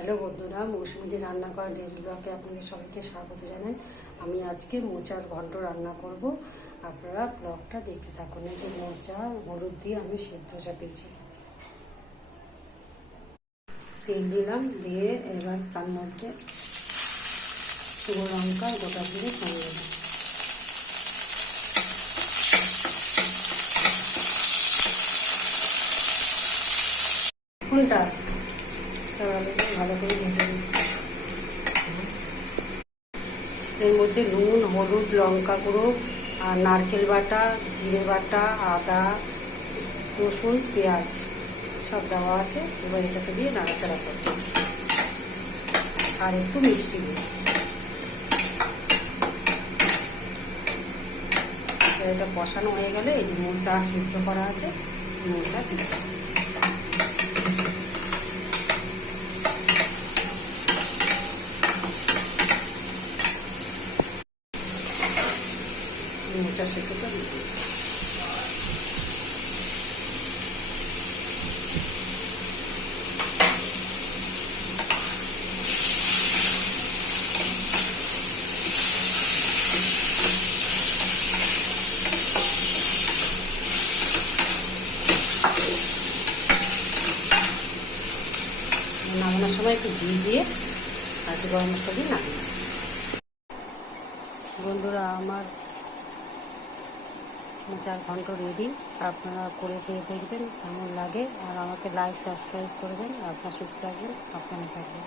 Hello বন্ধুরা, মৌসুমীদি রান্না করা ডেইলি ব্লগে আপনাদের সবাইকে স্বাগত জানাই। আমি আজকে মোচার ঘন্ট রান্না করব। আপনারা ব্লগটা দেখতে থাকুন। এই যে মোচা হলুদ দিয়ে আমি সেদ্ধ চাপিয়েছি, তেল দিলাম, দিয়ে এবার তার মধ্যে শুকনো লঙ্কা গোটা দিয়ে সঙ্গে দিলাম। কোনটা ভালো করে ভেজে নিচ্ছি। এর মধ্যে নুন, হলুদ, লঙ্কা গুঁড়ো আর নারকেল বাটা, জিরে বাটা, আদা, রসুন, পেঁয়াজ সব দেওয়া আছে। এবার এটাকে দিয়ে নাড়াচাড়া করতে আর একটু মিষ্টি দিয়েছি। এটা কষানো হয়ে গেলে এই যে মোচা সিদ্ধ করা আছে, মোচা দিচ্ছি। মোচা সেদ্ধটা দিচ্ছি। নামানোর সময় একটু ঘি দিয়ে আর একটু গরম মশলা দিয়ে নামিয়ে। বন্ধুরা, আমার মোচার ঘন্ট রেডি। আপনারা করে খেয়ে দেখবেন কেমন লাগে, আর আমাকে লাইক সাবস্ক্রাইব করবেন। আপনারা সুস্থ থাকবেন, আপনারা থাকবেন।